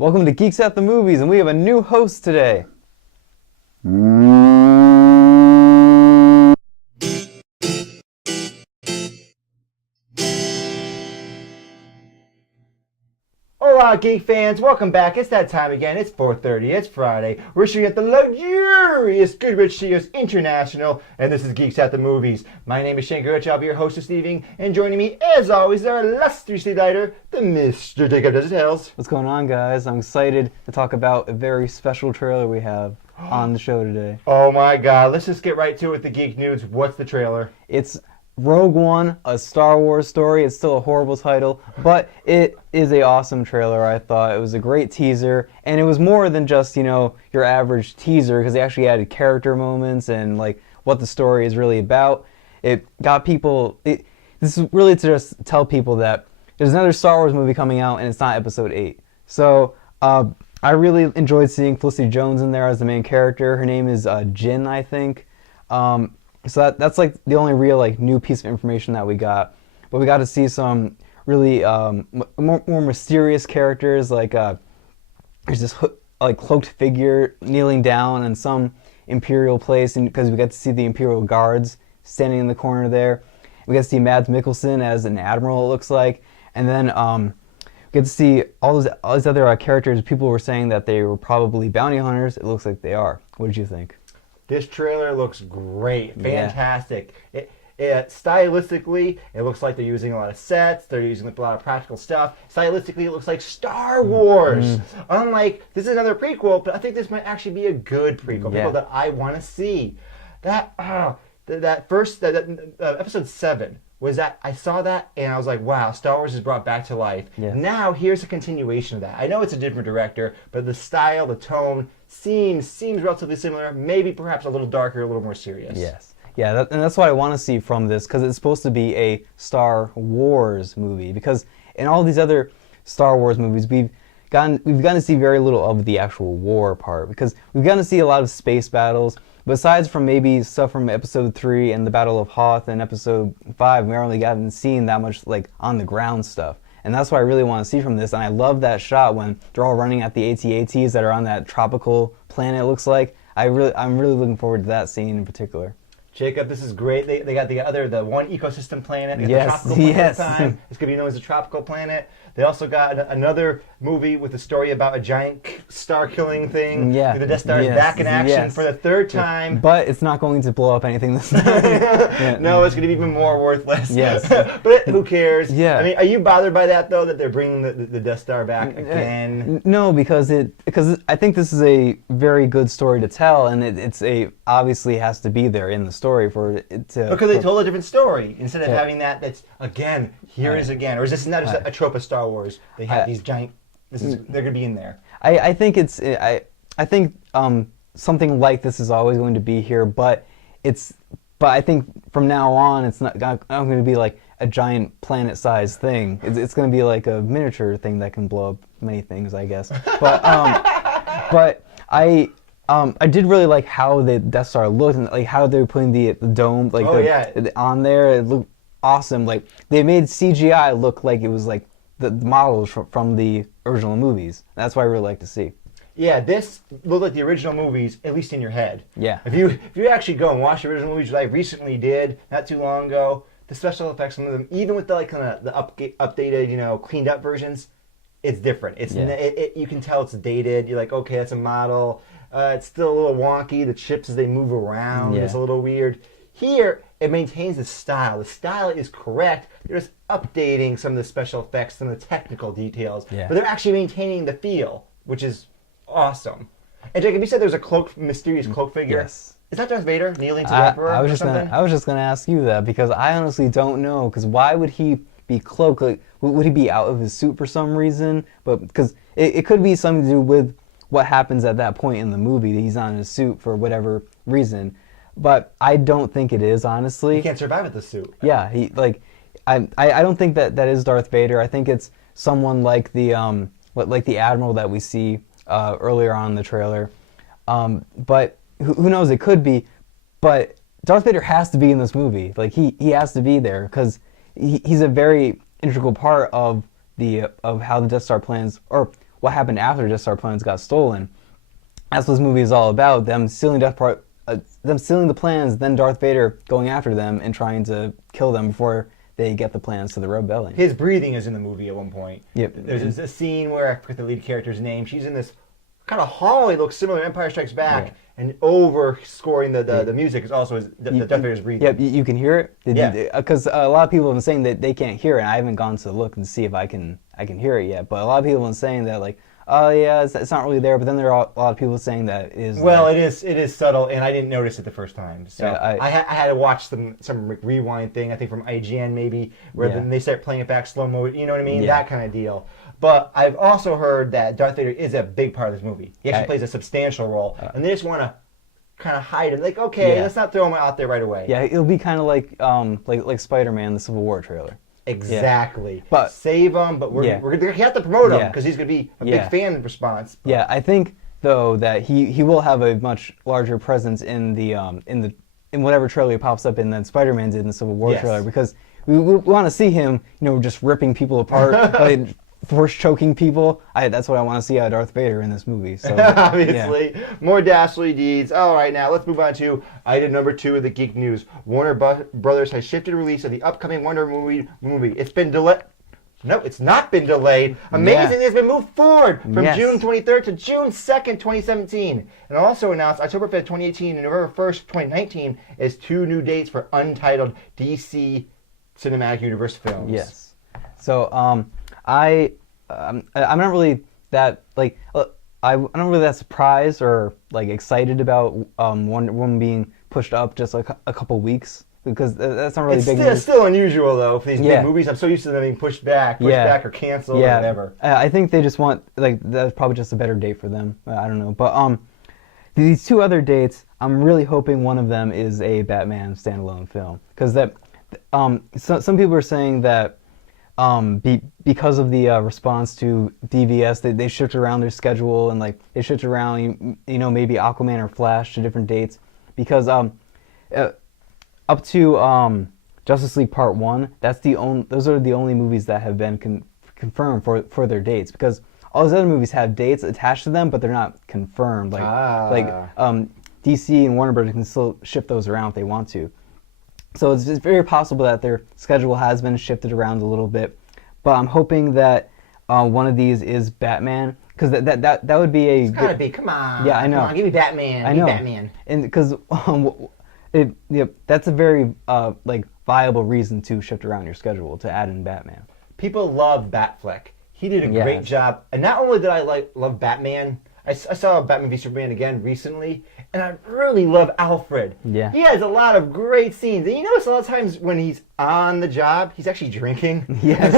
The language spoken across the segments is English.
Welcome to Geeks at the Movies, and we have a new host today. Hola, geek fans! Welcome back. It's that time again. It's 4:30. It's Friday. We're shooting at the luxurious Goodrich Studios International, and this is Geeks at the Movies. My name is Shane Goodrich. I'll be your host this evening, and joining me, as always, is our illustrious lighter, the Mr. Jacob Does It Hells. What's going on, guys? I'm excited to talk about a very special trailer we have on the show today. Oh my God! Let's just get right to it with the geek news. What's the trailer? It's Rouge One, a Star Wars story. It's still a horrible title, but it is an awesome trailer, I thought. It was a great teaser, and it was more than just, your average teaser, because they actually added character moments and, what the story is really about. It got people... This is really to just tell people that there's another Star Wars movie coming out, and it's not Episode 8. So, I really enjoyed seeing Felicity Jones in there as the main character. Her name is Jin, I think. So that's the only real new piece of information that we got. But we got to see some really more mysterious characters, there's this cloaked figure kneeling down in some Imperial place, and because we got to see the Imperial guards standing in the corner there. We got to see Mads Mikkelsen as an admiral, it looks like, and then we get to see all these other characters. People were saying that they were probably bounty hunters. It looks like they are. What did you think? This trailer looks great, fantastic. Yeah. Stylistically, it looks like they're using a lot of sets. They're using a lot of practical stuff. Stylistically, it looks like Star Wars. Unlike, this is another prequel, but I think this might actually be a good prequel. People that I want to see. Episode 7 was that I saw that and I was like, wow, Star Wars is brought back to life. Yeah. Now here's a continuation of that. I know it's a different director, but the style, the tone seems relatively similar. Maybe perhaps a little darker, a little more serious. Yes. Yeah, and that's what I want to see from this, because it's supposed to be a Star Wars movie. Because in all these other Star Wars movies, we've gotten to see very little of the actual war part, because we've gotten to see a lot of space battles. Besides from maybe stuff from Episode 3 and the Battle of Hoth and Episode 5, we really haven't seen that much on the ground stuff. And that's what I really want to see from this. And I love that shot when they're all running at the AT-ATs that are on that tropical planet, it looks like. I'm really looking forward to that scene in particular. Jacob, this is great. They got the one ecosystem planet. They got the tropical planet time. It's going to be known as the tropical planet. They also got another movie with a story about a giant star-killing thing. Yeah. The Death Star is back in action for the third time. But it's not going to blow up anything this time. No, it's going to be even more worthless. Yes. But who cares? Yeah. I mean, are you bothered by that, though, that they're bringing the Death Star back again? No, because I think this is a very good story to tell, and it's obviously has to be there in the story for it to... Because they told a different story instead of having that's, again, here is again. Or is this not just a trope of Star Wars? They have these giant... they're going to be in there. I think something like this is always going to be here, but I think from now on it's not going to be like a giant planet-sized thing. It's going to be like a miniature thing that can blow up many things, I guess. But I did really like how the Death Star looked, and how they were putting the dome on there. It looked awesome. They made CGI look like it was like the models from the original movies. That's what I really like to see. Yeah, this looked like the original movies, at least in your head. Yeah. If you actually go and watch the original movies, which I recently did not too long ago, the special effects, some of them, even with the updated, cleaned up versions, it's different. It's you can tell it's dated. You're like, okay, that's a model. It's still a little wonky. The chips as they move around is a little weird. Here, it maintains the style. The style is correct. They're just updating some of the special effects, some of the technical details. Yeah. But they're actually maintaining the feel, which is awesome. And Jacob, you said there's a mysterious cloak figure. Yes. Is that Darth Vader kneeling to the Emperor or something? I was just going to ask you that, because I honestly don't know. Because why would he be cloaked? Would he be out of his suit for some reason? But because it could be something to do with what happens at that point in the movie. That he's not in his suit for whatever reason. But I don't think it is, honestly. He can't survive with the suit. Yeah, I don't think that is Darth Vader. I think it's someone like the Admiral that we see earlier on in the trailer. But who knows? It could be. But Darth Vader has to be in this movie. He has to be there because he's a very integral part of how the Death Star plans, or what happened after Death Star plans got stolen. That's what this movie is all about. Them stealing them stealing the plans, then Darth Vader going after them and trying to kill them before they get the plans to the rebellion. His breathing is in the movie at one point. Yep. There's a scene where I forget the lead character's name. She's in this kind of hallway, looks similar to Empire Strikes Back, and over-scoring the music is also the Darth Vader's breathing. Yep, you can hear it? Yeah. Because a lot of people have been saying that they can't hear it, and I haven't gone to look and see if I can hear it yet. But a lot of people have been saying that, like, oh yeah, it's not really there. But then there are a lot of people saying that it is. Well, there. it is subtle, and I didn't notice it the first time. So Yeah, I had to watch some rewind thing, I think from IGN maybe, where then they start playing it back slow mo. You know what I mean? Yeah. That kind of deal. But I've also heard that Darth Vader is a big part of this movie. He actually plays a substantial role, and they just want to kind of hide it. Like, okay, let's not throw him out there right away. Yeah, it'll be kind of like Spider-Man, the Civil War trailer. Exactly. Yeah. But save him, but we're going to have to promote him because he's going to be a big fan response. But. Yeah, I think though that he will have a much larger presence in whatever trailer he pops up in than Spider-Man did in the Civil War trailer, because we want to see him, just ripping people apart, like, force choking people. That's what I want to see out of Darth Vader in this movie. So obviously, more dastardly deeds. All right, now let's move on to item number 2 of the geek news. Warner Brothers has shifted release of the upcoming Wonder movie. It's been delayed. No, it's not been delayed. Amazingly, it's been moved forward from June 23rd to June 2nd, 2017. And also announced October 5th, 2018 and November 1st, 2019 as 2 new dates for untitled DC Cinematic Universe films. Yes. So, I'm not really that I'm not really that surprised or like excited about Wonder Woman being pushed up just like a couple weeks, because that's not really big. It's still unusual though for these big movies. I'm so used to them being pushed back or canceled or whatever. I think they just want that's probably just a better date for them. I don't know, but these 2 other dates, I'm really hoping one of them is a Batman standalone film, because some people are saying that. Because of the response to DVS, they shifted around their schedule, and they shifted around, maybe Aquaman or Flash to different dates, because up to Justice League Part 1, those are the only movies that have been confirmed for their dates, because all those other movies have dates attached to them, but they're not confirmed. DC and Warner Bros. Can still shift those around if they want to. So it's very possible that their schedule has been shifted around a little bit, but I'm hoping that one of these is Batman, because that would be a. It's gotta be. Come on. Yeah, I know. Come on, give me Batman. I know. Batman. And because that's a very viable reason to shift around your schedule to add in Batman. People love Batfleck. He did a great job, and not only did I love Batman. I saw Batman v Superman again recently, and I really love Alfred. Yeah. He has a lot of great scenes. And you notice a lot of times when he's on the job, he's actually drinking. Yes.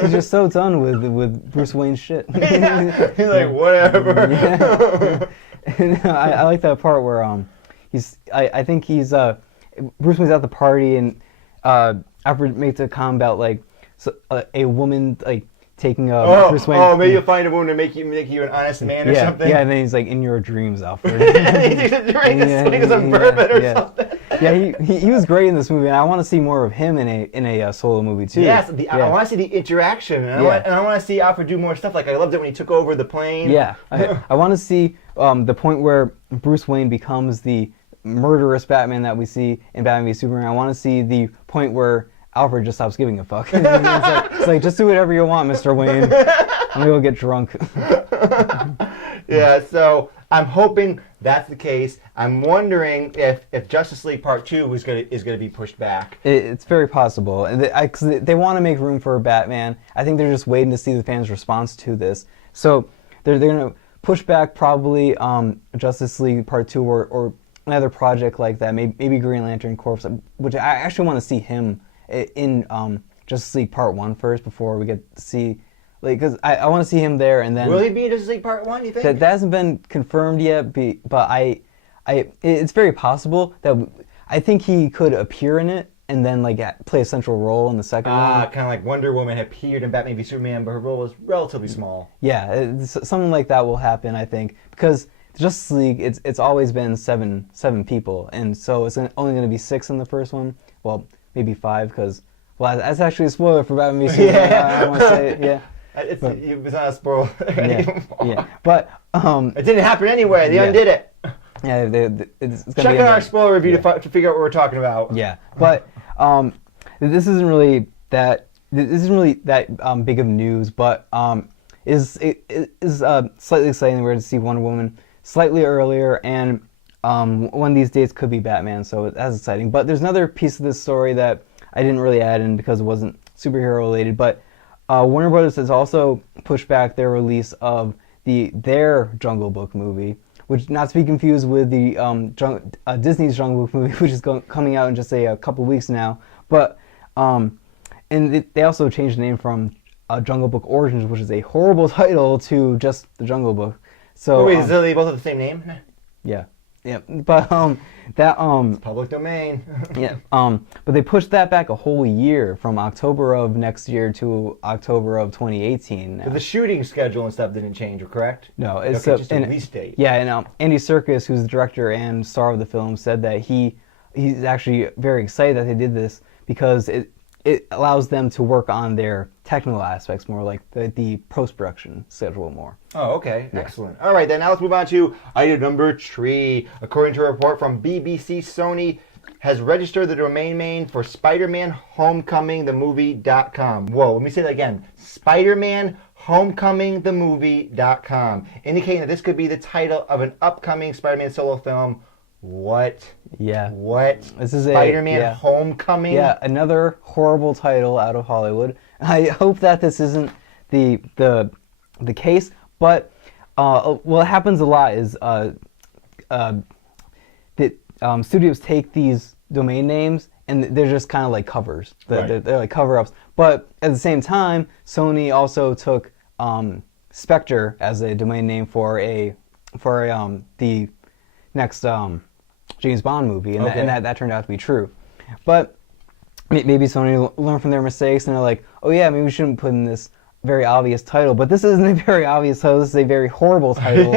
He's just so done with Bruce Wayne's shit. Yeah. He's like, whatever. Yeah. I like that part where I think he's Bruce Wayne's at the party, and Alfred makes a comment about a woman taking Bruce Wayne. Oh, maybe you'll find a woman to make you an honest man or something. Yeah, and then he's like, in your dreams, Alfred. He's drinking some bourbon or something. Yeah, he was great in this movie, and I want to see more of him in a solo movie too. Yes, I want to see the interaction, and I want to see Alfred do more stuff. Like I loved it when he took over the plane. Yeah, I want to see the point where Bruce Wayne becomes the murderous Batman that we see in Batman v Superman. I want to see the point where Alfred just stops giving a fuck. It's like, just do whatever you want, Mr. Wayne. I'm gonna go get drunk. Yeah, so I'm hoping that's the case. I'm wondering if Justice League Part 2 is gonna be pushed back. It's very possible. Because they want to make room for Batman. I think they're just waiting to see the fans' response to this. So they're gonna push back probably Justice League Part 2 or another project like that. Maybe Green Lantern Corps, which I actually want to see him in Justice League Part 1 first before we get to see, because I want to see him there, and then... Will he be in Justice League Part 1, you think? That hasn't been confirmed yet, but it's very possible that I think he could appear in it and then play a central role in the second one. Kind of like Wonder Woman appeared in Batman v Superman, but her role was relatively small. Yeah, something like that will happen, I think, because Justice League, it's always been seven people, and so it's only going to be 6 in the first one. Well, maybe 5, because that's actually a spoiler for Batman v Superman. I don't want to say it. It's not a spoiler. Yeah. But it didn't happen anyway. They undid it. Yeah, it's gonna check out our spoiler review to figure out what we're talking about. Yeah, but this isn't really that. This isn't really that big of news, but it is slightly exciting. We're going to see Wonder Woman slightly earlier, and one of these dates could be Batman, so that's exciting. But there's another piece of this story that I didn't really add in because it wasn't superhero related. But Warner Brothers has also pushed back their release of their Jungle Book movie, which not to be confused with the Disney's Jungle Book movie, which is coming out in just a couple weeks now. But and they also changed the name from Jungle Book Origins, which is a horrible title, to just the Jungle Book. So wait, so they both have the same name? Yeah. But that it's public domain. Yeah. But they pushed that back a whole year, from October of next year to October of 2018. Now. But the shooting schedule and stuff didn't change, correct? No, it's just a release date. Yeah, and Andy Serkis, who's the director and star of the film, said that he's actually very excited that they did this because it allows them to work on their technical aspects more, like the post-production schedule more. Oh, okay. Yeah. Excellent. All right, then now let's move on to item number 3. According to a report from BBC, Sony has registered the domain name for Spider-Man Homecoming the Movie.com. Whoa, let me say that again. Spider-Man Homecoming the Movie.com, indicating that this could be the title of an upcoming Spider-Man solo film. What? Yeah. What? This is Spider-Man Homecoming? Yeah, another horrible title out of Hollywood. I hope that this isn't the case, but what happens a lot is that studios take these domain names and they're just kind of like covers. They're like cover-ups. But at the same time, Sony also took Spectre as a domain name for the next James Bond movie, and, that turned out to be true. But maybe Sony learned from their mistakes, and they're like, oh yeah, maybe we shouldn't put in this very obvious title. But this isn't a very obvious title. This is a very horrible title,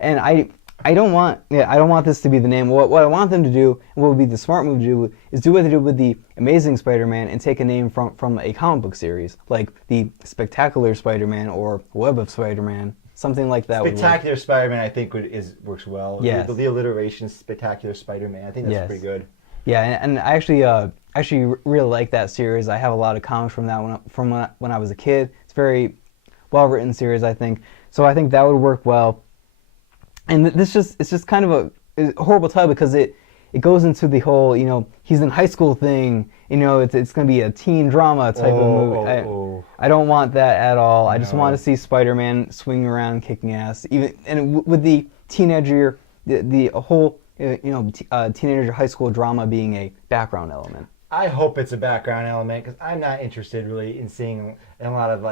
and I don't want this to be the name. What I want them to do, and what would be the smart move to do, is do what they did with the Amazing Spider-Man and take a name from a comic book series, like the Spectacular Spider-Man or Web of Spider-Man. Something like that. Spectacular Spider-Man, I think, works well. Yes. The alliteration, Spectacular Spider-Man, I think that's pretty good. Yeah, and I actually really like that series. I have a lot of comics from that when I was a kid. It's a very well-written series, I think. So I think that would work well. And it's just kind of a horrible title because it goes into the whole, he's in high school thing. It's going to be a teen drama type of movie. I don't want that at all. I just want to see Spider-Man swinging around, kicking ass. And with the teenager, the whole teenager high school drama being a background element. I hope it's a background element because I'm not interested really in seeing a lot of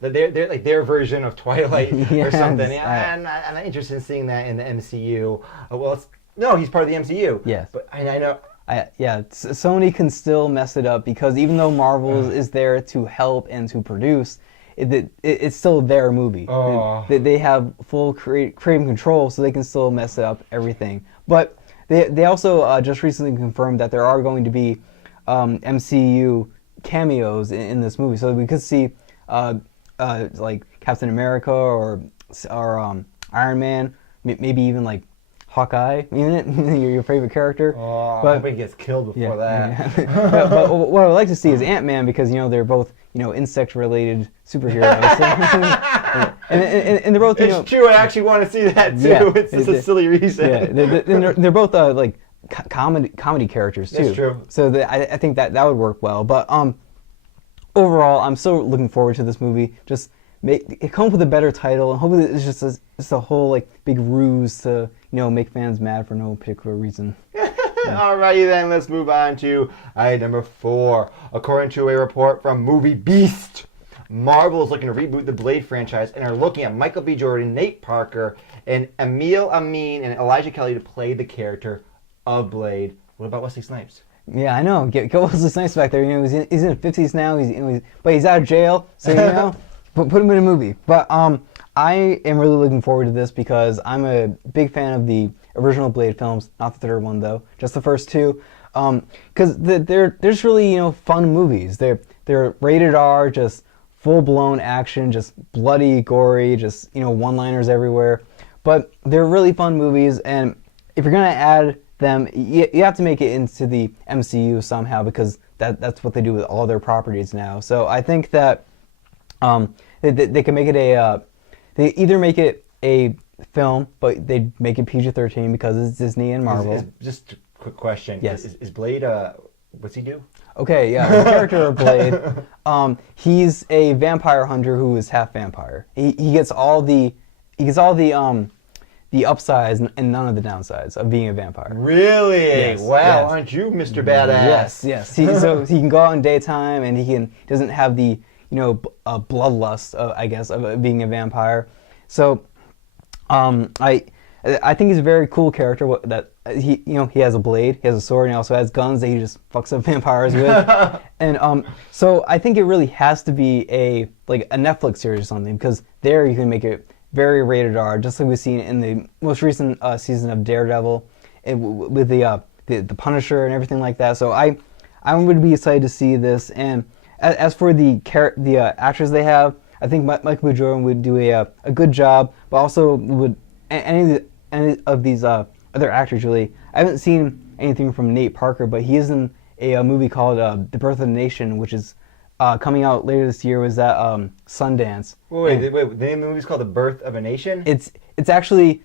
they're like their version of Twilight or something. I'm not interested in seeing that in the MCU. No, he's part of the MCU. Yes, but I know. Sony can still mess it up because even though Marvel is there to help and to produce, it's still their movie. They have full creative control, so they can still mess up everything. But they also just recently confirmed that there are going to be MCU cameos in this movie, so we could see like Captain America or Iron Man, maybe even like Hawkeye, even your favorite character. But I hope he gets killed before that. Yeah. But what I would like to see is Ant-Man because they're both insect-related superheroes. and they're both. It's true. I actually want to see that too. Yeah, it's just a silly reason. Yeah, they're both like comedy characters too. That's true. So I think that would work well. But overall, I'm still looking forward to this movie. Just come up with a better title, and hopefully it's just a whole like big ruse to make fans mad for no particular reason. Alrighty then, let's move on to item number 4. According to a report from Movie Beast, Marvel is looking to reboot the Blade franchise and are looking at Michael B. Jordan, Nate Parker, and Emil Amin and Elijah Kelly to play the character of Blade. What about Wesley Snipes? Yeah, I know. Get Wesley Snipes back there. He's in his 50s now. But he's out of jail, so put him in a movie. But I am really looking forward to this because I'm a big fan of the original Blade films, not the third one though, just the first two. Because they're just really fun movies. They're rated R, just full-blown action, just bloody, gory, just, you know, one-liners everywhere. But they're really fun movies, and if you're going to add them, you have to make it into the MCU somehow, because that's what they do with all their properties now. So I think that they can make it they either make it a film, but they make it PG-13 because it's Disney and Marvel. Just a quick question. Yes. Is Blade, what's he do? Okay, yeah, the character of Blade, he's a vampire hunter who is half vampire. He gets all the upsides and none of the downsides of being a vampire. Really? Yes, Wow, yes. aren't you Mr. Badass? Yes. So he can go out in daytime, and he doesn't have the, you know, bloodlust, I guess, of being a vampire. So, I think he's a very cool character. That he has a blade, he has a sword, and he also has guns that he just fucks up vampires with. And so I think it really has to be a Netflix series or something, because there you can make it very rated R, just like we've seen in the most recent season of Daredevil, with the Punisher and everything like that. So I would be excited to see this. And as for the actors they have, I think Michael B. Jordan would do a good job, but also would any of these other actors really. I haven't seen anything from Nate Parker, but he is in a movie called The Birth of a Nation, which is coming out later this year. Was that Sundance? Wait, the name of the movie is called The Birth of a Nation? It's actually,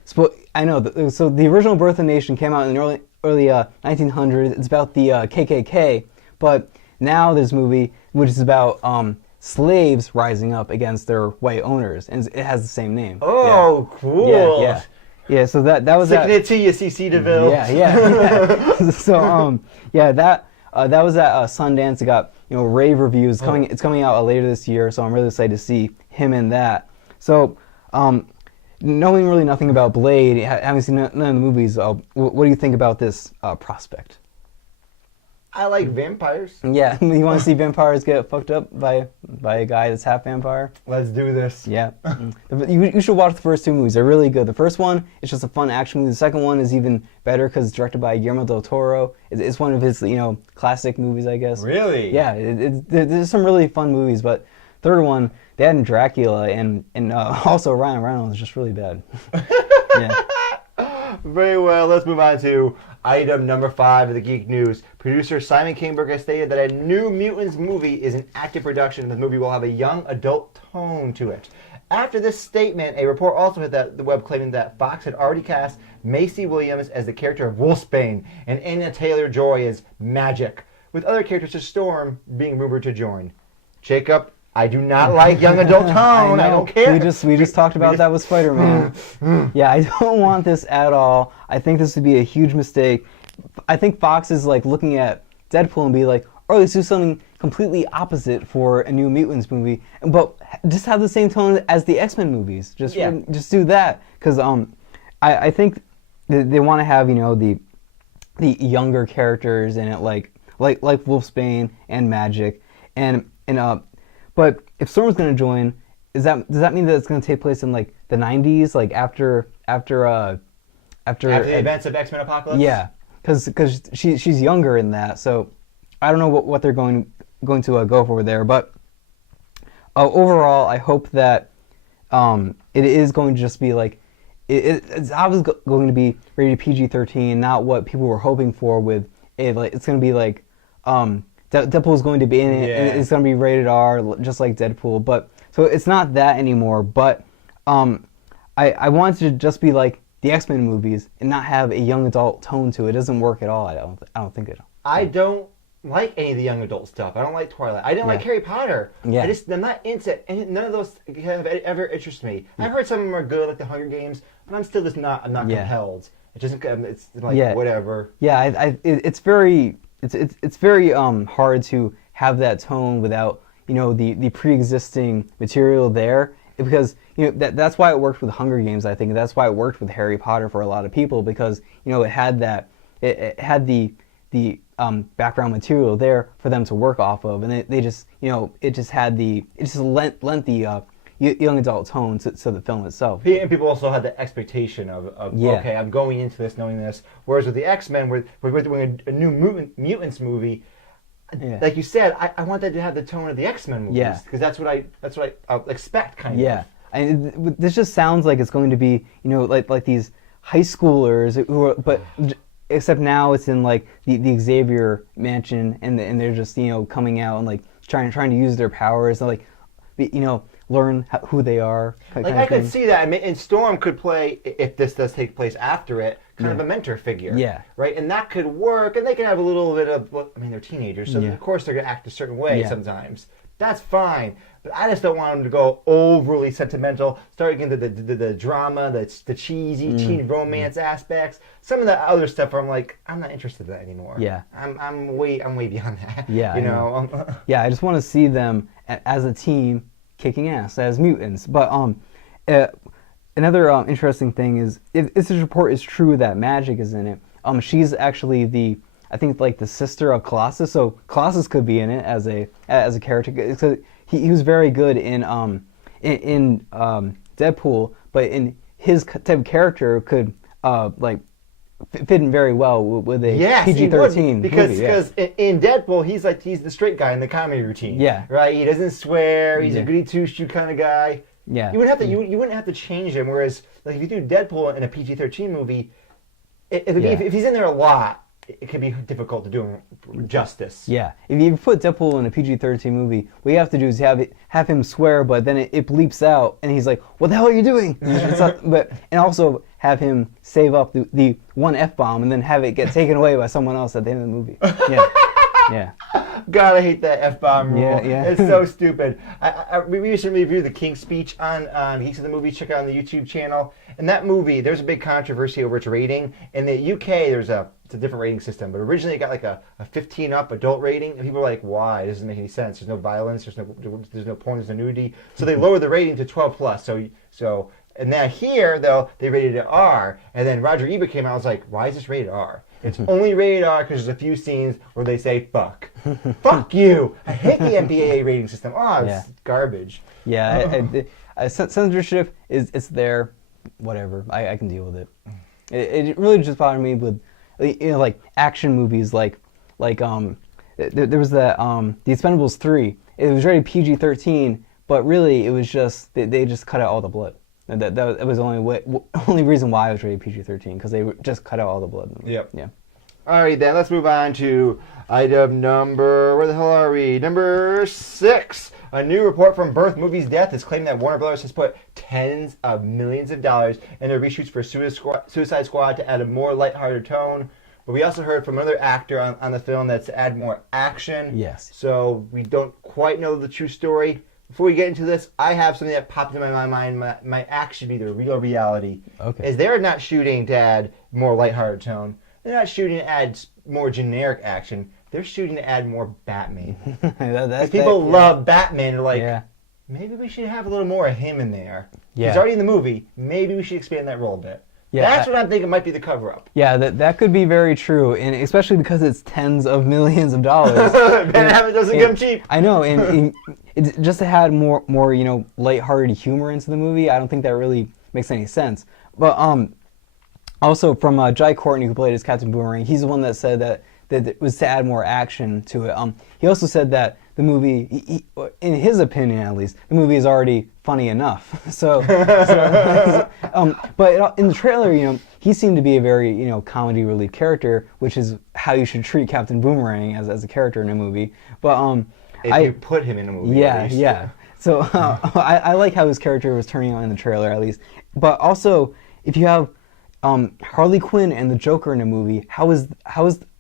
I know, so the original Birth of a Nation came out in the early 1900s. It's about the KKK, but now there's a movie which is about slaves rising up against their white owners, and it has the same name. Oh, yeah. Cool. Yeah, so that was Sticking it to you, CC DeVille. Yeah. So that was at Sundance. It got, you know, rave reviews. It's coming out later this year, so I'm really excited to see him in that. So, knowing really nothing about Blade, having seen none of the movies, what do you think about this prospect? I like vampires. Yeah, you want to see vampires get fucked up by a guy that's half vampire? Let's do this. Yeah. You should watch the first two movies. They're really good. The first one is just a fun action movie. The second one is even better because it's directed by Guillermo del Toro. It's one of his, you know, classic movies, I guess. Really? Yeah. There's some really fun movies, but third one, they had Dracula and also Ryan Reynolds is just really bad. Yeah. Very well. Let's move on to item number 5 of the Geek News. Producer Simon Kinberg has stated that a new Mutants movie is in active production, and the movie will have a young adult tone to it. After this statement, a report also hit the web claiming that Fox had already cast Macy Williams as the character of Wolfsbane and Anya Taylor-Joy as Magic, with other characters such as Storm being rumored to join. Jacob, I do not like young adult tone. I don't care. We just talked about that with Spider-Man. Yeah, I don't want this at all. I think this would be a huge mistake. I think Fox is like looking at Deadpool and be like, oh, let's do something completely opposite for a new Mutants movie, but just have the same tone as the X-Men movies. Just do that, because I think they want to have, you know, the younger characters in it, like Wolfsbane and Magic, and but if Storm's going to join, does that mean that it's going to take place in like the 90s, like after the events of X-Men Apocalypse? Yeah, because she's younger in that, so I don't know what they're going to go for there. But overall, I hope that it is going to just be like it's obviously going to be rated PG-13, not what people were hoping for with it. Like it's going to be like Deadpool's going to be in it, and it's going to be rated R, just like Deadpool. But so it's not that anymore. But I want it to just be like the X-Men movies and not have a young adult tone to it. It doesn't work at all. I don't think it. I don't like any of the young adult stuff. I don't like Twilight. I didn't like Harry Potter. Yeah. I'm not into it. And none of those have ever interested me. I've heard some of them are good, like the Hunger Games, but I'm still just not. I'm not compelled. It just it's like whatever. Yeah, it's very. It's very hard to have that tone without, you know, the pre-existing material there, because, you know, that's why it worked with Hunger Games. I think that's why it worked with Harry Potter for a lot of people, because, you know, it had the background material there for them to work off of, and they just, you know, it just lent the young adult tone to the film itself. And people also had the expectation of okay, I'm going into this knowing this. Whereas with the X-Men, we're doing a new Mutants movie, like you said, I want that to have the tone of the X-Men movies. Yeah. Because that's what I expect, kind of. Yeah. This just sounds like it's going to be, like these high schoolers who are, but except now it's in like the Xavier mansion, and they're just coming out and like trying to use their powers and like learn who they are. Like I could see that. I mean, and Storm could play, if this does take place after it, kind of a mentor figure. Yeah. Right, and that could work, and they can have a little bit of. Well, I mean, they're teenagers, so of course they're gonna act a certain way sometimes. That's fine, but I just don't want them to go overly sentimental, start getting the drama, the cheesy teen romance aspects. Some of the other stuff where I'm like, I'm not interested in that anymore. Yeah. I'm way beyond that. Yeah. Yeah, I just want to see them as a team kicking ass as mutants. But another interesting thing is, if this report is true that Magic is in it, she's actually I think like the sister of Colossus, so Colossus could be in it as a character. So he was very good in Deadpool, but in his type of character could like fit in very well with a PG-13 because movie. In Deadpool he's the straight guy in the comedy routine. Yeah. Right. He doesn't swear. He's a goody two-shoe kind of guy. Yeah. You wouldn't have to you wouldn't have to change him. Whereas like if you do Deadpool in a PG-13 movie, it would be, if he's in there a lot, it could be difficult to do him justice. Yeah. If you put Deadpool in a PG-13 movie, what you have to do is have him swear, but then it bleeps out, and he's like, "What the hell are you doing?" And also have him save up the one F-bomb, and then have it get taken away by someone else at the end of the movie. Yeah. Yeah. God, I hate that F-bomb rule. Yeah. It's so stupid. We recently reviewed the King's Speech on Geeks of the Movie. Check it out on the YouTube channel. And that movie, there's a big controversy over its rating. In the UK, it's a different rating system, but originally it got like a 15 up adult rating, and people were like, why? It doesn't make any sense. There's no violence, there's no porn, there's no nudity. So they lowered the rating to 12 plus. So and now here though they rated it R, and then Roger Ebert came out and was like, why is this rated R? It's only rated R because there's a few scenes where they say fuck. Fuck you! I hate the MPAA rating system. Oh, it's garbage. Yeah, censorship it's there. Whatever, I can deal with it. It really just bothered me with like action movies like there was that The Expendables 3. It was rated PG-13, but really it was just they just cut out all the blood. That was the only reason why I was rated PG-13, because they just cut out all the blood. Yep. Yeah. All right, then let's move on to item number. Where the hell are we? Number 6. A new report from Birth Movies Death is claiming that Warner Bros. Has put tens of millions of dollars in their reshoots for Suicide Squad to add a more lighthearted tone. But we also heard from another actor on the film that's to add more action. Yes. So we don't quite know the true story. Before we get into this, I have something that popped into my mind. My act should be the real reality. Okay. Is they're not shooting to add more lighthearted tone. They're not shooting to add more generic action. They're shooting to add more Batman. People love Batman. They're like, maybe we should have a little more of him in there. Yeah. He's already in the movie. Maybe we should expand that role a bit. Yeah, that's what I'm thinking might be the cover-up. Yeah, that could be very true, and especially because it's tens of millions of dollars. Batman doesn't come cheap. I know, and it just to add more lighthearted humor into the movie, I don't think that really makes any sense. But also from Jai Courtney, who played as Captain Boomerang, he's the one that said that it was to add more action to it. He also said that the movie, in his opinion at least, the movie is already funny enough. But in the trailer, he seemed to be a very, comedy relief character, which is how you should treat Captain Boomerang as a character in a movie. But if you put him in a movie, yeah. So I like how his character was turning on in the trailer at least. But also, if you have Harley Quinn and the Joker in a movie, how is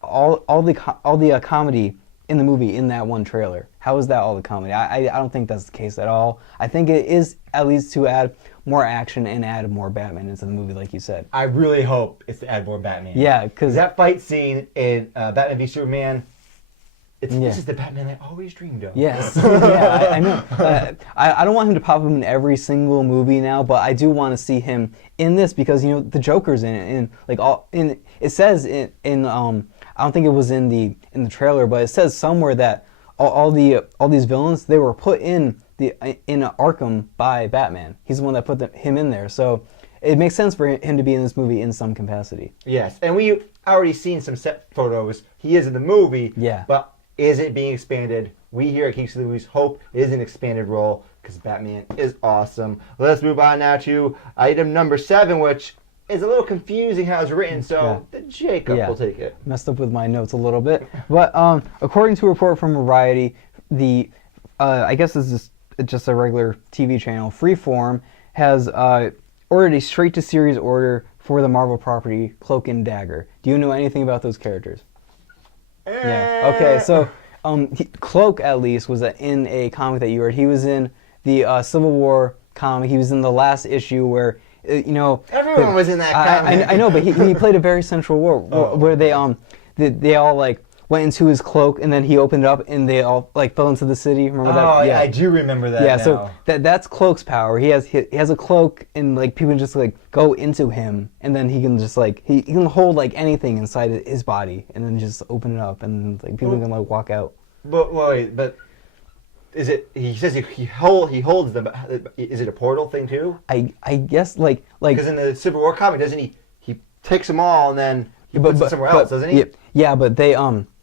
all the comedy in the movie in that one trailer? How is that all the comedy? I don't think that's the case at all. I think it is at least to add more action and add more Batman into the movie, like you said. I really hope it's to add more Batman. Yeah, because that fight scene in Batman v Superman, this is the Batman I always dreamed of. Yes, yeah, I know. I don't want him to pop up in every single movie now, but I do want to see him in this because the Joker's in it, and it says in I don't think it was in the trailer, but it says somewhere that all these villains, they were put in Arkham by Batman. He's the one that put him in there, so it makes sense for him to be in this movie in some capacity. Yes, and we already seen some set photos. He is in the movie. Yeah. But Is it being expanded? We here at Geeks of the Movies hope it is an expanded role because Batman is awesome. Let's move on now to item number 7, which is a little confusing how it's written, so Jacob will take it. Messed up with my notes a little bit. But according to a report from Variety, the I guess this is just a regular TV channel, Freeform, has ordered a straight-to-series order for the Marvel property Cloak and Dagger. Do you know anything about those characters? Yeah. Okay, so Cloak, at least, was in a comic that you read. He was in the Civil War comic. He was in the last issue where, everyone was in that comic. I know, but he played a very central role where they all like went into his cloak and then he opened it up and they all like fell into the city. Remember that? Oh, yeah, I do remember that. Yeah, now. so that's Cloak's power. He has a cloak and like people just like go into him and then he can just like he can hold like anything inside his body and then just open it up and like people can like walk out. But wait, is it? He says he holds them. Is it a portal thing too? I guess like because in the Civil War comic, doesn't he takes them all and then he puts them somewhere else, doesn't he? Yeah, but they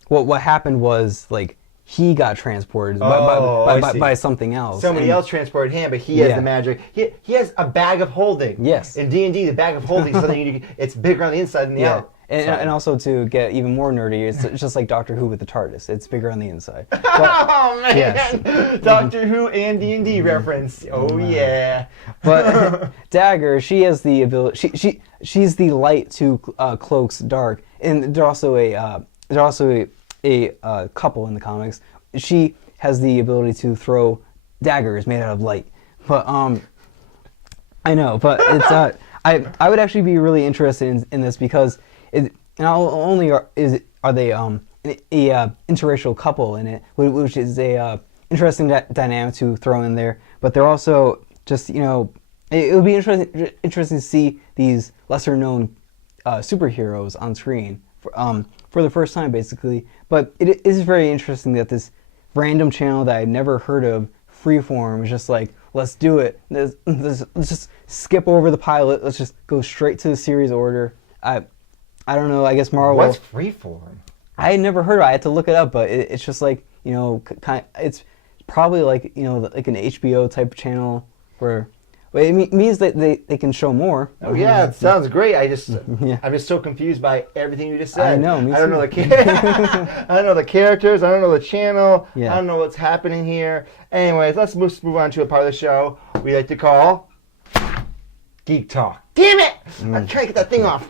what happened was like he got transported by something else. Somebody else transported him, but he has the magic. He has a bag of holding. Yes. In D&D, the bag of holding is something it's bigger on the inside than the out. And also to get even more nerdy, it's just like Doctor Who with the TARDIS. It's bigger on the inside. But, oh man, yes. Doctor Who and D&D reference. Oh yeah. But Dagger, she has the ability. She's the light to Cloak's dark, and they're also a couple in the comics. She has the ability to throw daggers made out of light. But I know, but it's I would actually be really interested in this because not only are they a interracial couple in it, which is a interesting dynamic to throw in there, but they're also just it would be interesting to see these lesser known superheroes on screen for the first time basically. But it is very interesting that this random channel that I'd never heard of, Freeform, is just like, let's do it. Let's just skip over the pilot. Let's just go straight to the series order. I don't know. I guess Marvel. What's Freeform? I had never heard of it. I had to look it up, but it's just like it's probably like like an HBO type channel where it means that they can show more. Oh yeah, it sounds great. I'm just so confused by everything you just said. I know. I don't know I don't know the characters. I don't know the channel. Yeah. I don't know what's happening here. Anyways, let's move on to a part of the show we like to call Geek Talk. Damn it! I'm trying to get that thing off.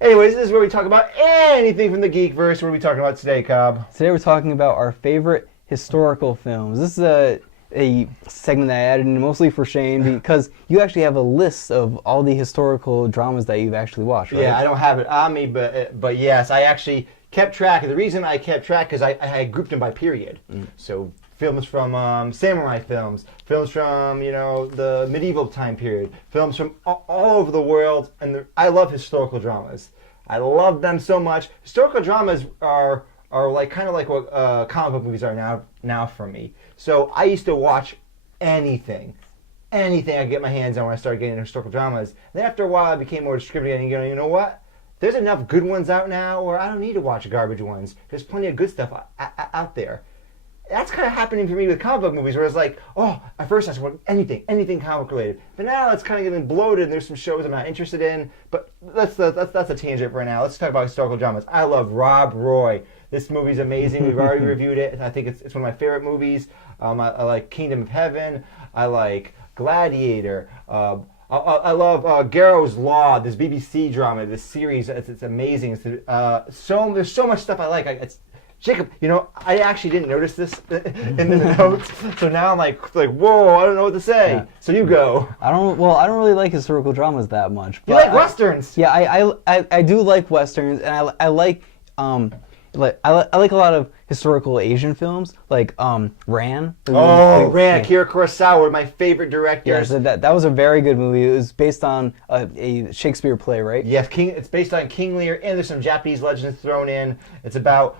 Anyways, this is where we talk about anything from the Geekverse. What are we talking about today, Cobb? Today we're talking about our favorite historical films. This is a segment that I added in mostly for Shane because you actually have a list of all the historical dramas that you've actually watched, right? Yeah, I don't have it on me, but yes, I actually kept track. The reason I kept track is I grouped them by period. So films from samurai films from the medieval time period, films from all over the world, and I love historical dramas. I love them so much. Historical dramas are like kind of like what comic book movies are now for me. So I used to watch anything I could get my hands on when I started getting into historical dramas. Then after a while, I became more discriminating and going, you know what? There's enough good ones out now, or I don't need to watch garbage ones. There's plenty of good stuff out there. That's kind of happening for me with comic book movies, where it's like, at first I watched anything comic related, but now it's kind of getting bloated, and there's some shows I'm not interested in. But that's a tangent for now. Let's talk about historical dramas. I love Rob Roy. This movie's amazing. We've already reviewed it. I think it's one of my favorite movies. I like Kingdom of Heaven. I like Gladiator. I love Garrow's Law, this BBC drama, this series. It's amazing. There's so much stuff I like. Jacob, I actually didn't notice this in the notes, so now I'm like, whoa, I don't know what to say. Yeah. So you go. I don't really like historical dramas that much. But you like westerns? Yeah, I do like westerns, and I like I like a lot of historical Asian films, like Ran. Ran, Akira Kurosawa, one of my favorite directors. Yeah, so that was a very good movie. It was based on a Shakespeare play, right? Yes, it's based on King Lear, and there's some Japanese legends thrown in. It's about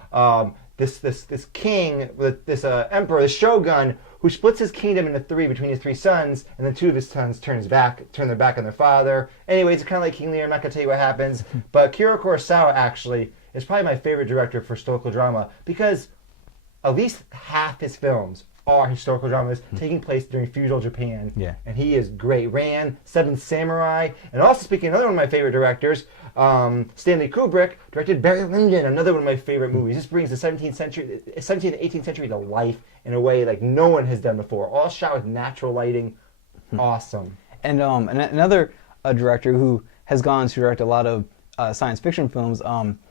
this king, this emperor, this shogun, who splits his kingdom into three between his three sons, and then two of his sons turn their back on their father. Anyways, it's kind of like King Lear. I'm not going to tell you what happens. But Akira Kurosawa actually is probably my favorite director for historical drama because at least half his films are historical dramas taking place during feudal Japan. Yeah. And he is great. Ran, Seven Samurai, and also speaking of another one of my favorite directors, Stanley Kubrick directed Barry Lyndon, another one of my favorite movies. This brings the 17th and 18th century to life in a way like no one has done before. All shot with natural lighting. Awesome. And another director who has gone to direct a lot of science fiction films,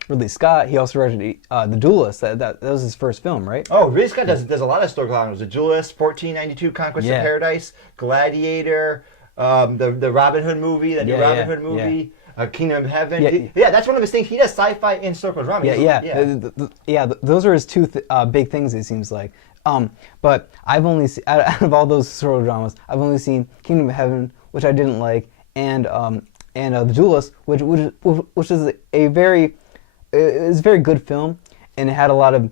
Ridley Scott. He also directed The Duelist. That was his first film, right? Oh, Ridley Scott does a lot of historical dramas. The Duelist, 1492, Conquest of Paradise, Gladiator, the Robin Hood movie, Robin Hood movie. Kingdom of Heaven. Yeah, that's one of his things. He does sci-fi and historical drama. Those are his two big things, it seems like. But I've only seen, out of all those historical dramas, I've only seen Kingdom of Heaven, which I didn't like, and The Duelist, which is a very good film, and it had a lot of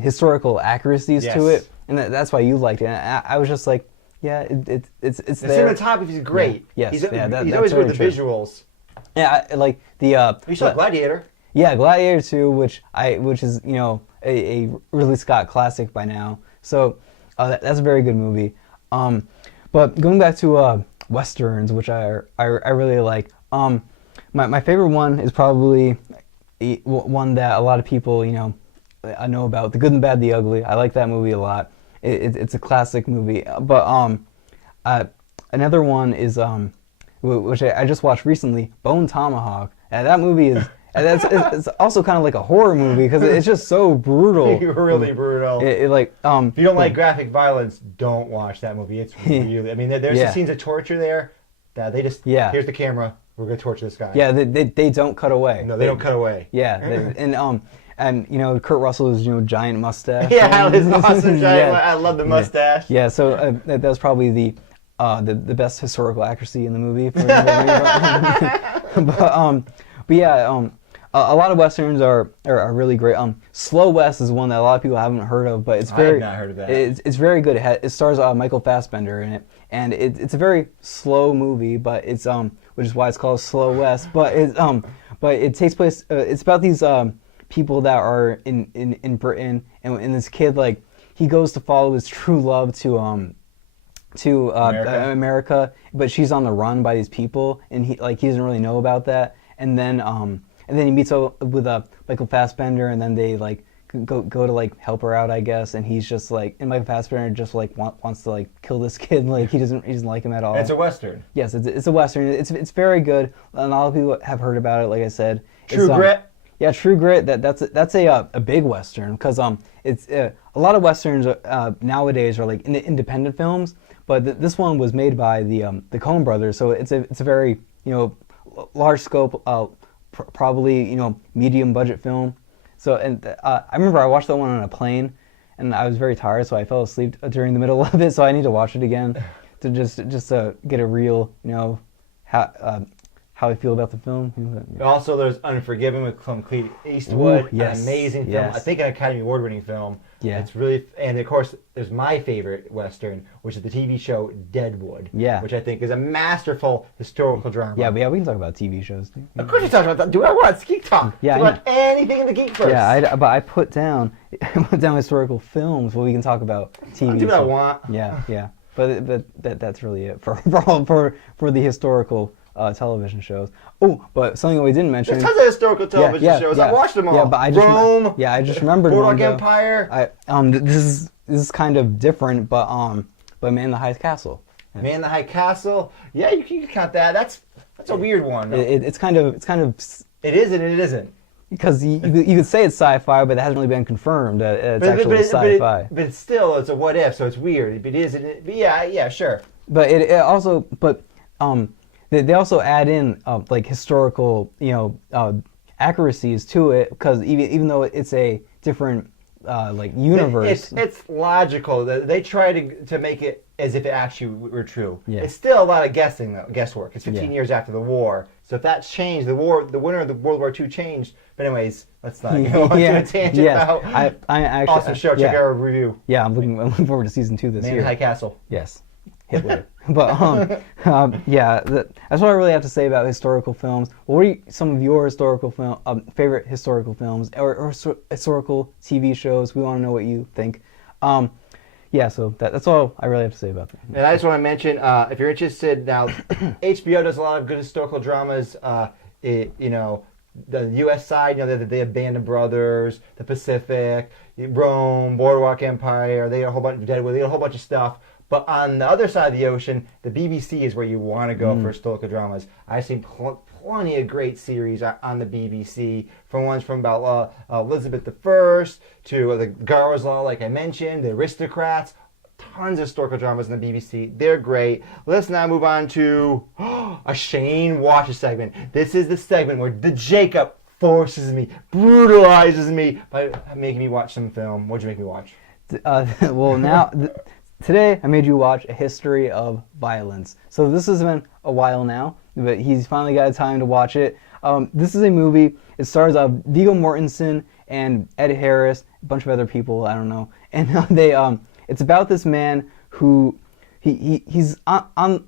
historical accuracies to it, and that's why you liked it. And I was just like, yeah, it's the there. cinematography is great. Yeah. He's That's always really with the true. visuals. Yeah, I like the. You saw Gladiator. Yeah, Gladiator 2, which is a Ridley Scott classic by now. So that's a very good movie. But going back to westerns, which I really like. My favorite one is probably one that a lot of people I know about, The Good and Bad, the Ugly. I like that movie a lot. It's a classic movie. But another one is which I just watched recently, Bone Tomahawk. And that movie is it's also kind of like a horror movie because it's just so brutal. Really brutal. If you don't like graphic violence, don't watch that movie. It's really. I mean, there's some scenes of torture there that they just. Here's the camera. We're gonna torture this guy. Yeah, they don't cut away. No, they don't cut away. Yeah, and Kurt Russell's giant mustache. Yeah, his awesome giant. I love the mustache. Yeah, so that was probably the best historical accuracy in the movie. For but yeah, a lot of westerns are really great. Slow West is one that a lot of people haven't heard of, but it's very. I have not heard of that. It's very good. It stars Michael Fassbender in it, and it's a very slow movie, but it's which is why it's called Slow West. But it takes place. It's about these people that are in Britain, and this kid he goes to follow his true love to America, but she's on the run by these people, and he doesn't really know about that. And then he meets up with Michael Fassbender, and then they go to help her out, I guess. And he's just and Michael Fassbender just wants to kill this kid. He doesn't like him at all. It's a western. Yes, it's a western. It's very good. And a lot of people have heard about it. Like I said, True Grit. Yeah, True Grit. That's a big western because it's a lot of westerns nowadays are independent films, but this one was made by the Coen brothers, so it's a very large scope, probably medium budget film. So I remember I watched that one on a plane, and I was very tired, so I fell asleep during the middle of it. So I need to watch it again to just get a real how I feel about the film. Also, there's Unforgiven with Clint Eastwood. Ooh, yes, an amazing film. yes. I think an Academy Award-winning film. Yeah. It's really, and of course, there's my favorite Western, which is the TV show Deadwood. Yeah. Which I think is a masterful historical drama. Yeah, but we can talk about TV shows too. Of course you talk about that. Do I want? It's Geek Talk. Yeah, Talk about anything in the Geek verse. Yeah, but I put down historical films. Well, we can talk about TV. I'll do what I want. Yeah. But that's really it for the historical television shows. Oh, but something we didn't mention. There's tons of historical television shows. I watched them all. Yeah, but I just Rome. I just remembered Boardwalk one. Empire. This is kind of different, but Man in the High Castle. Yeah. Man in the High Castle. Yeah, you can count that. That's a weird one. It's kind of. It is and it isn't. Because you could say it's sci-fi, but it hasn't really been confirmed that it's actually sci-fi. But it's still, it's a what if, so it's weird. But it is, but yeah, sure. But it also, they also add in historical, accuracies to it, because even though it's a different like universe. It's logical. They try to make it as if it actually were true. Yeah. It's still a lot of guesswork. It's 15 years after the war, so if that's changed, the winner of the World War II changed. But anyways, let's not go on to a tangent about. I actually awesome show. Check out our review. Yeah, I'm looking forward to season 2 this year. Man in High Castle. Yes, Hitler. But yeah, that's what I really have to say about historical films. What are some of your favorite historical films or historical TV shows? We want to know what you think. Yeah, so that's all I really have to say about that. And I just want to mention, if you're interested now, HBO does a lot of good historical dramas. The U.S. side, they have Band of Brothers, The Pacific, Rome, Boardwalk Empire. They got a whole bunch of Deadwood. They got a whole bunch of stuff. But on the other side of the ocean, the BBC is where you want to go for historical dramas. I've seen plenty of great series on the BBC, from ones from about Elizabeth I to the Gar's Law, like I mentioned, the Aristocrats. Tons of historical dramas on the BBC. They're great. Let's now move on to a Shane Watches segment. This is the segment where the Jacob forces me, brutalizes me by making me watch some film. What'd you make me watch? Today I made you watch A History of Violence. So this has been a while now, but he's finally got time to watch it. This is a movie. It stars Viggo Mortensen and Ed Harris, a bunch of other people, I don't know. And it's about this man who he's on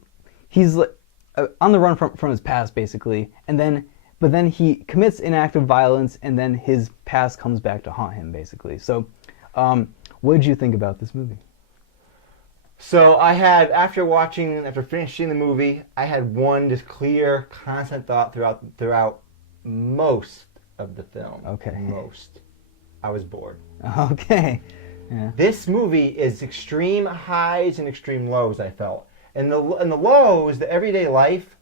the run from his past, basically, but then he commits an act of violence, and then his past comes back to haunt him, basically. So, what did you think about this movie? So after finishing the movie, I had one just clear, constant thought throughout most of the film. Okay. Most. I was bored. Okay. Yeah. This movie is extreme highs and extreme lows, I felt. And the lows, the everyday life,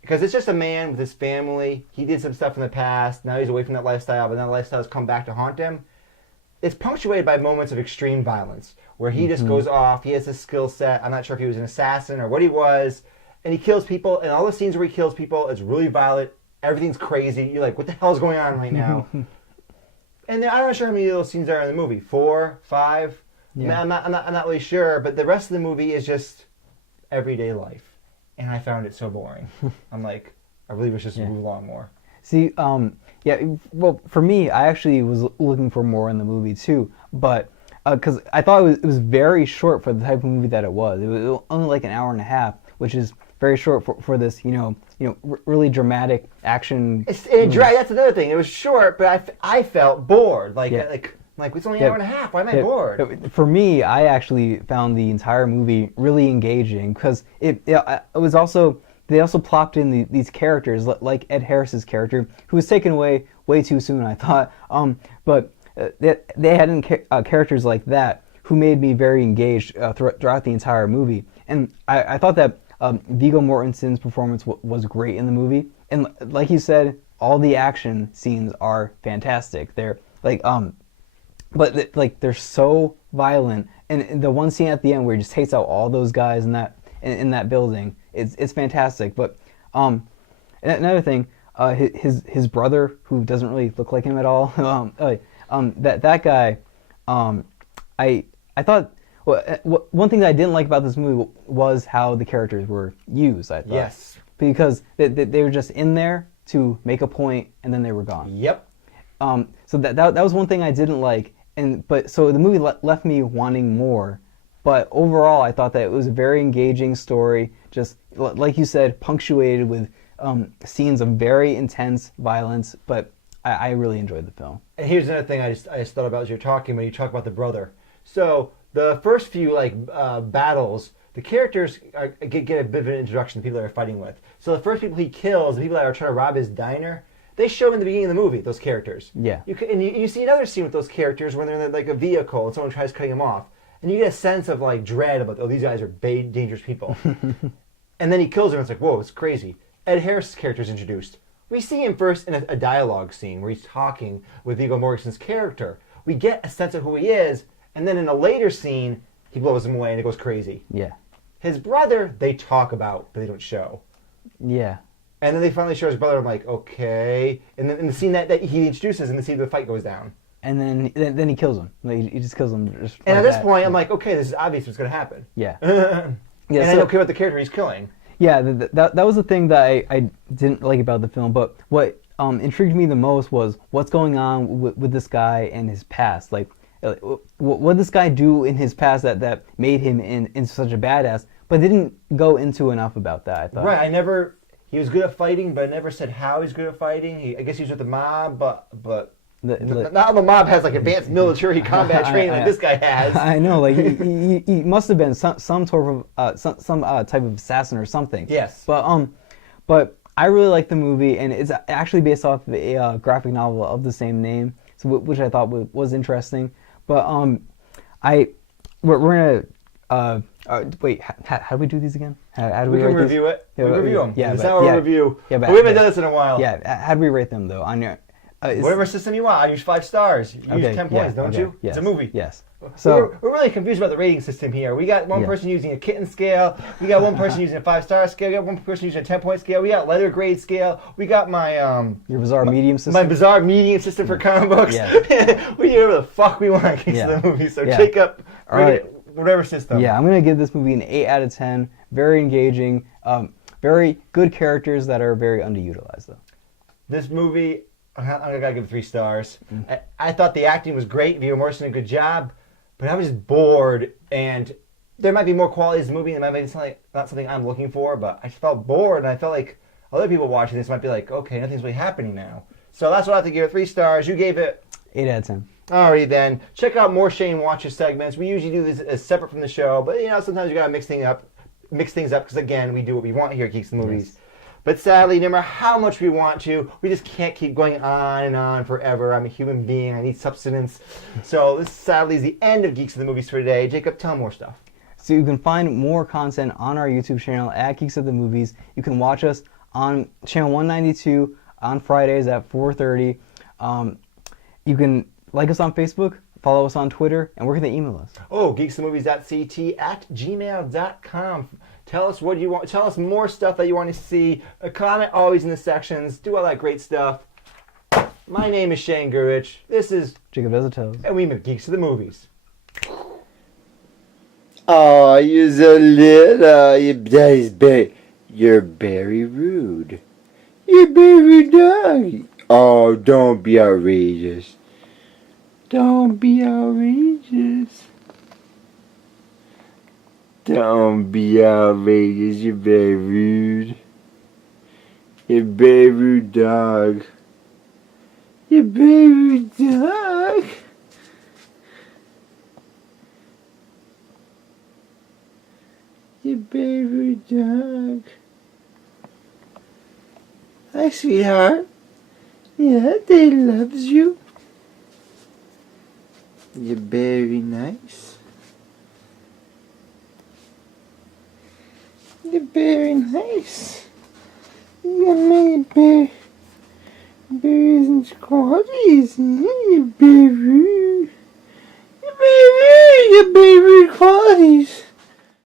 because it's just a man with his family. He did some stuff in the past. Now he's away from that lifestyle, but that lifestyle has come back to haunt him. It's punctuated by moments of extreme violence, where he just goes off. He has a skill set. I'm not sure if he was an assassin or what he was. And he kills people. And all the scenes where he kills people, it's really violent. Everything's crazy. You're like, what the hell is going on right now? And I'm not sure how many of those scenes are in the movie. 4, 5? Yeah. I'm not really sure. But the rest of the movie is just everyday life. And I found it so boring. I'm like, I really wish this would move along more. See, well, for me, I actually was looking for more in the movie too, but because I thought it was very short for the type of movie that it was. It was only like an hour and a half, which is very short for this, really dramatic action. That's another thing. It was short, but I felt bored. Like it's only an hour and a half. Why am I bored? For me, I actually found the entire movie really engaging because it was also. They also plopped in these characters, like Ed Harris's character, who was taken away way too soon, I thought. But they had in characters like that who made me very engaged throughout the entire movie. And I thought that Viggo Mortensen's performance was great in the movie. And like you said, all the action scenes are fantastic. They're they're so violent. And the one scene at the end where he just takes out all those guys in that building. It's fantastic, but another thing, his brother, who doesn't really look like him at all, that guy, I thought one thing that I didn't like about this movie was how the characters were used. I thought, yes, because they were just in there to make a point and then they were gone. Yep. So that was one thing I didn't like, so the movie left me wanting more. But overall, I thought that it was a very engaging story, just like you said, punctuated with scenes of very intense violence. But I really enjoyed the film. And here's another thing I just thought about as you're talking, when you talk about the brother. So the first few battles, the characters get a bit of an introduction to the people that they're fighting with. So the first people he kills, the people that are trying to rob his diner, they show in the beginning of the movie, those characters. Yeah. You see another scene with those characters when they're in a vehicle and someone tries cutting them off. And you get a sense of dread about, these guys are dangerous people. And then he kills them and it's like, whoa, it's crazy. Ed Harris' character is introduced. We see him first in a dialogue scene where he's talking with Viggo Mortensen's character. We get a sense of who he is, and then in a later scene, he blows him away and it goes crazy. Yeah. His brother, they talk about, but they don't show. Yeah. And then they finally show his brother, I'm like, okay. And then in the scene that he introduces, and the scene the fight goes down. and then he kills him. Like, he just kills him. Just And like at this that. point, I'm like, okay, this is obvious what's going to happen. Yeah. And I don't care about the character he's killing. Yeah, that was the thing that I didn't like about the film. But what intrigued me the most was what's going on with this guy and his past. Like, what did this guy do in his past that made him in such a badass, but didn't go into enough about that, I thought. Right, he was good at fighting, but I never said how he's good at fighting. I guess he was with the mob, but not the mob has like advanced military combat training like this guy has. I know, like he must have been some sort of some type of assassin or something. Yes. But I really like the movie, and it's actually based off of a graphic novel of the same name, so which I thought was interesting. But we're gonna wait. How do we do these again? How do we can rate review these? it. We review them. Yeah, It's our review. Yeah, but we haven't done this in a while. Yeah, how do we rate them though? On your whatever system you want. I use 5 stars. You use 10 points, don't you? Yes, it's a movie. Yes. So we're really confused about the rating system here. We got one person using a kitten scale. We got one person using a 5-star scale. We got one person using a 10-point scale. We got letter grade scale. We got my your bizarre medium system. My bizarre medium system for comic books. Yeah. We do whatever the fuck we want against the movie. So Jacob, whatever system. Yeah, I'm gonna give this movie an 8 out of 10. Very engaging. Very good characters that are very underutilized though. This movie, I'm gonna give it 3 stars. I thought the acting was great. Viggo Mortensen did a good job, but I was just bored. And there might be more qualities in the movie, and it might be not something I'm looking for. But I just felt bored, and I felt like other people watching this might be like, okay, nothing's really happening now. So that's what I have to give it 3 stars. You gave it 8 out of 10. Alrighty then. Check out more Shane Watches segments. We usually do this as separate from the show, but sometimes you gotta mix things up because again, we do what we want here at Geeks and Movies. Yes. But sadly, no matter how much we want to, we just can't keep going on and on forever. I'm a human being. I need substance. So this sadly is the end of Geeks of the Movies for today. Jacob, tell more stuff. So you can find more content on our YouTube channel at Geeks of the Movies. You can watch us on channel 192 on Fridays at 4:30. You can like us on Facebook, follow us on Twitter, and where can they email us? Oh, geeksandmovies.ct@gmail.com. Tell us what you want. Tell us more stuff that you want to see. A comment always in the sections. Do all that great stuff. My name is Shane Gurich. This is Jacob Visitos. And we make Geeks of the Movies. Oh, you're so little. You're very rude. You're very dog. Oh, don't be outrageous. Don't be outrageous. Don't be outrageous. You're very rude. You're very rude dog. You're very rude dog. You're very rude dog. Hi, sweetheart. Yeah, they loves you. You're very nice. You're very nice. You're many berries and squatties. You're very rude. You're very rude. You're very rude qualities.